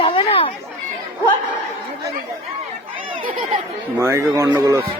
যাবে না মাইকে গন্ডগোল আছে।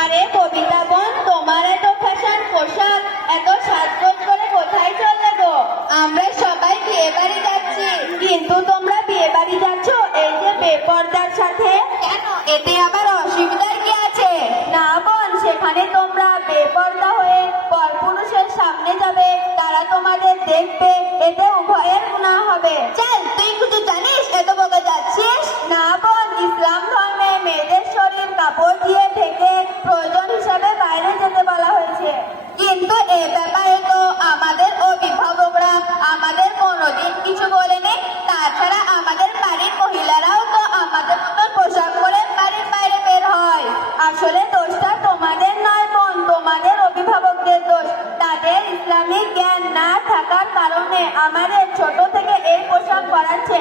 আরে কবিতা বোন, তোমার এত ফ্যাশন পোশাক, এত সাজগোজ করে কোথায় চললে গো? আমরা সবাই বিয়ে বাড়ি যাচ্ছি। কিন্তু তোমরা বিয়ে বাড়ি যাচ্ছ এই যে বেপরদার সাথে? কেন, এতে আবার অসুবিধার কি আছে? না বোন, সেখানে তোমরা বেপরদা হয়ে পরপুরুষের সামনে যাবে, তারা তোমাদের দেখবে, এতে উভয়ের গুনাহ হবে। চল, তুই কিছু জানিস এত বকে যাচ্ছিস? না বোন, ইসলাম ধর্মে মেয়েদের শরীর কাপড় দিয়ে ঢেকে প্রয়োজন হিসাবে বাইরে যেতে বলা হয়েছে। কিন্তু এ ব্যাপারে তো আমাদের অভিভাবকরা আমাদের কোনোদিন কিছু বলেনি। তাছাড়া আমাদের বাড়ির মহিলারাও তো আমাদের মতো পোশাক পরে বাড়ির বাইরে বের হয়। আসলে দোষটা তোমাদের নয় বোন, তোমাদের অভিভাবকদের দোষ। তাদের ইসলামিক জ্ঞান না থাকার কারণে আমাদের ছোট থেকে এই পোশাক পরাচ্ছে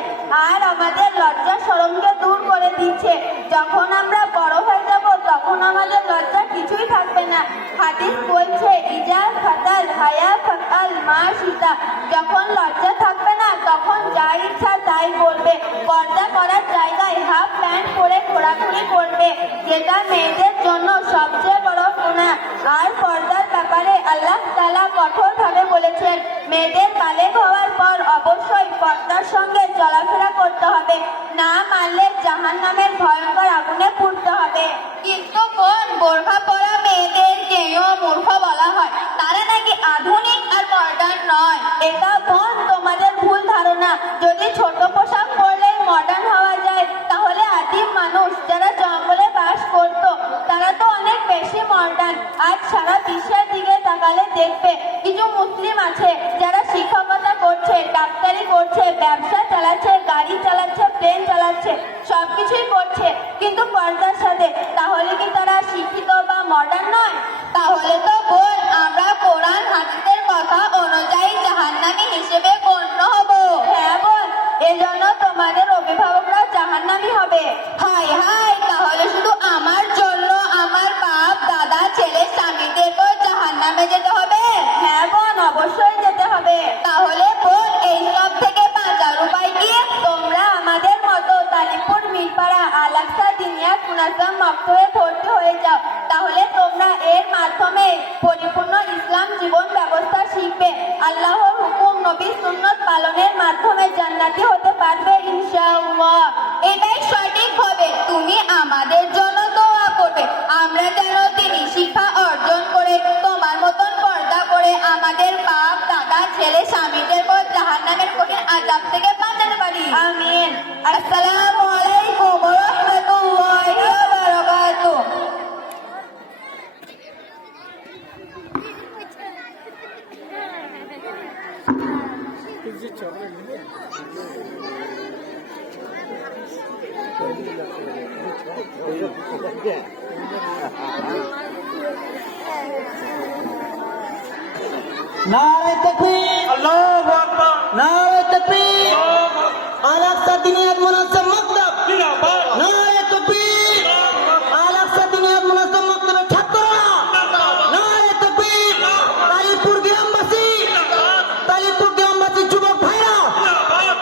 আর আমাদের লজ্জা শরমকে দূর করে দিচ্ছে। যখন আমরা বড় হয়ে যাব তখন আমাদের লজ্জা কিছুই থাকবে না। হাদিস বলছে, ইজা ফাতাল হায়া ফাতাল মা সীতা। যখন লজ্জা থাকবে না তখন যা ইচ্ছা তাই বলবে। পর্দা করার জায়গায় হাফ প্যান্ট পরে ঘোরাঘুরি করবে, যেটা মেয়েদের জন্য সবচেয়ে বড় গুনাহ। আর পর্দার ব্যাপারে আল্লাহ তাআলা কঠোরভাবে বলেছেন, মেয়েদের বালেগ হওয়ার পর অবশ্যই পর্দার সঙ্গে চলাফেরা করতে হবে, না মানলে জাহান্নামের ভয়ঙ্কর আগুনে পুড়তে হবে। কিন্তু বোন, বোরখা পরা মেয়েদেরকেও মূর্খ বলা হয়, তারা নাকি আধুনিক আর মডার্ন নয়। এটা বোন তোমাদের ভুল ধারণা। যদি ছোট পোশাক পরলেই মডার্ন হওয়া যায়, তাহলে আদিম মানুষ যারা জঙ্গলে বাস করত তারা তো অনেক বেশি মডার্ন। আজ সারা বিশ্বের দিকে তাকালে দেখবে কিছু মুসলিম আছে যারা শিক্ষকতা করছে, ডাক্তারি করছে, ব্যবসা চালাচ্ছে, গাড়ি চালাচ্ছে, প্লেন চালাচ্ছে, সবকিছুই করছে, কিন্তু পর্দার সাথে। তাহলে কি তারা শিক্ষিত বা মডার্ন নয়? তাহলে তো বোন আমরা কোরআন হাদিসের কথা অনুযায়ী জাহান্নামী হিসেবে গণ্য হব। হ্যাঁ বোন, এজন্য তোমাদের অভিভাবকরা জাহান্নামী হবে। হায় হায়, তাহলে শুধু আমার জন্য আমার বাপ দাদা ছেলে স্বামীদেরকেও জাহান্নামে যেতে হবে? হ্যাঁ বোন, অবশ্যই যেতে হবে। তাহলে বোন, এই সব থেকে বাঁচার উপায় কি? তোমরা আমাদের মতো তালিপুর মিরপাড়া আল আকসা দিনিয়া মুনাজ্জাম মক্তবে ভর্তি হয়ে যাও। তাহলে তোমরা এর মাধ্যমে পরিপূর্ণ ইসলাম জীবন ব্যবস্থা শিখবে। আল্লাহর হুকুম নবীর সুন্নত পালনের মাধ্যমে জান্নাতি হতে পারবে ইনশাআল্লাহ। এটাই সঠিক হবে। তুমি আমাদের জন্য দোয়া করবে, আমরা যেন তিনি শিক্ষা অর্জন করে তোমার মতন পর্দা করে আমাদের বাপ দাদা ছেলে স্বামীদেরকে জাহান্নামের কঠিন আযাব থেকে বাঁচাতে পারি। আমিন। আসসালামু আলাইকুম ওয়া রাহমাতুল্লাহি ওয়া বারাকাতুহু। নারে তাকবীর, আল্লাহু আকবার, নারে তাকবীর, আল্লাহু আকবার, আল আকসা দিনিয়া মুনাজ্জাম মক্তব, জিন্দাবাদ, নারে তাকবীর, আল আকসা দিনিয়া মুনাজ্জাম মক্তবের ছাত্ররা, নারে তাকবীর, তালিপুর গ্রামবাসী, তালিপুর গ্রামবাসী যুবক ভাইরা,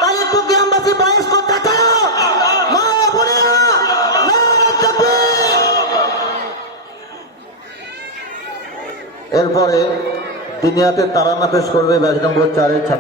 তালিপুর গ্রামবাসী বয়স্ক চাচারা, মা বোনেরা, নারে তাকবীর। এরপরে দিনিয়াতে তারানা পেশ করবে 22 নম্বর 4-এর ছাত্র।